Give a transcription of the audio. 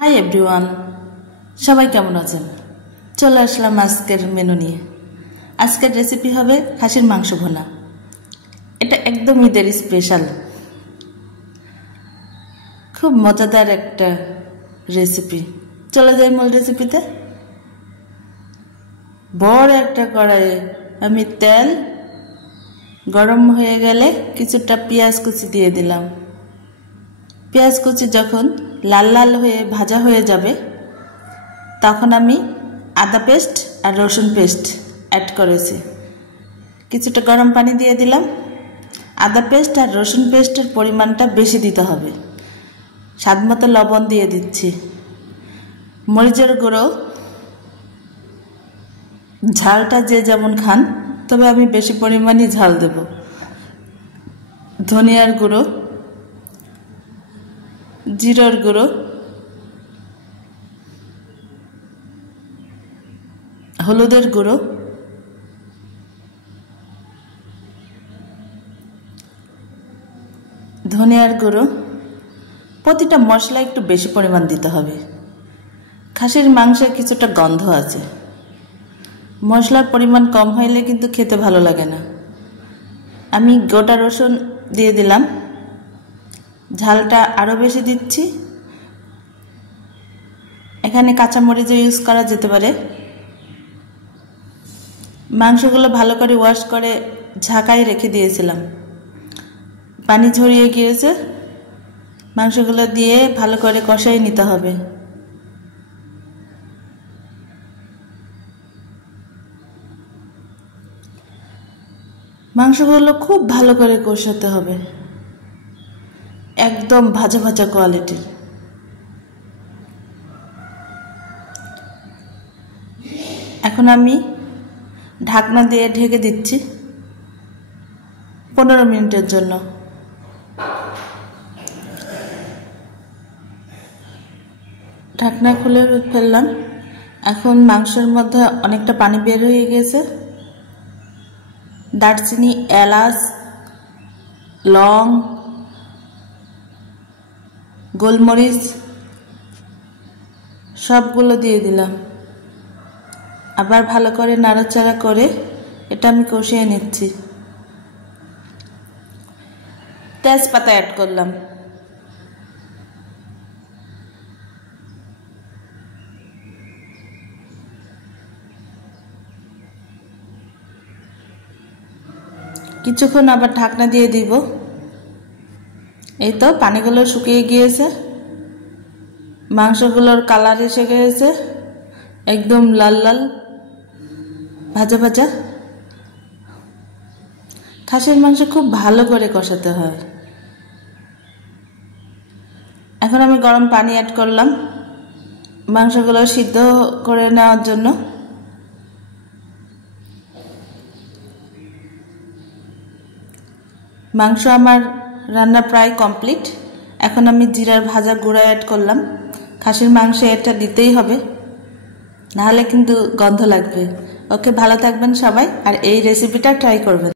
Hi everyone, সবাই কেমন আছেন? চলে আসলাম আজকের মেনু নিয়ে। আজকের রেসিপি হবে খাসির মাংস ভুনা। এটা একদম ঈদের স্পেশাল, খুব মজাদার একটা রেসিপি। চলে যাই মূল রেসিপিতে। বড় একটা কড়াইয়ে আমি তেল গরম হয়ে গেলে কিছুটা পেঁয়াজ কুচি দিয়ে দিলাম। পেঁয়াজ কুচি যখন লাল লাল হয়ে ভাজা হয়ে যাবে তখন আমি আদা পেস্ট আর রসুন পেস্ট অ্যাড করেছি। কিছুটা গরম পানি দিয়ে দিলাম। আদা পেস্ট আর রসুন পেস্টের পরিমাণটা বেশি দিতে হবে। স্বাদমতো লবণ দিয়ে দিচ্ছি। মরিচের গুঁড়ো, ঝালটা যে যেমন খান, তবে আমি বেশি পরিমাণই ঝাল দেব। ধনিয়ার গুঁড়ো, জিরার গুঁড়ো, হলুদের গুঁড়ো, ধনিয়ার গুঁড়ো। প্রতিটা মশলা একটু বেশি পরিমাণ দিতে হবে। খাসির মাংসে কিছুটা গন্ধ আছে, মশলার পরিমাণ কম হইলে কিন্তু খেতে ভালো লাগে না। আমি গোটা রসুন দিয়ে দিলাম। ঝালটা আরও বেশি দিচ্ছি। এখানে কাঁচামরিচও ইউজ করা যেতে পারে। মাংসগুলো ভালো করে ওয়াশ করে ঝাঁকাই রেখে দিয়েছিলাম। পানি ঝরিয়ে গিয়েছে। মাংসগুলো দিয়ে ভালো করে কষাই নিতে হবে। মাংসগুলো খুব ভালো করে কষাতে হবে, একদম ভাজা ভাজা কোয়ালিটির। এখন আমি ঢাকনা দিয়ে ঢেকে দিচ্ছি 15 মিনিটের জন্য। ঢাকনা খুলে ফেললাম। এখন মাংসের মধ্যে অনেকটা পানি বের হয়ে গেছে। দারচিনি, এলাচ, লং, গোলমরিচ সবগুলো দিয়ে দিলাম। আবার ভালো করে নাড়াচাড়া করে এটা আমি কষিয়ে নিচ্ছি। তেজপাতা অ্যাড করলাম। কিছুক্ষণ আবার ঢাকনা দিয়ে দিব। এই তো পানিগুলো শুকিয়ে গিয়েছে, মাংসগুলোর কালার এসে গিয়েছে, একদম লাল লাল ভাজা ভাজা। খাসির মাংস খুব ভালো করে কষাতে হয়। এখন আমি গরম পানি অ্যাড করলাম মাংসগুলো সিদ্ধ করে নেওয়ার জন্য। মাংস আমার রান্না প্রায় কমপ্লিট। এখন আমি জিরার ভাজা গুঁড়া অ্যাড করলাম। খাসির মাংসে এটা দিতেই হবে, নাহলে কিন্তু গন্ধ লাগবে। ওকে, ভালো থাকবেন সবাই, আর এই রেসিপিটা ট্রাই করবেন।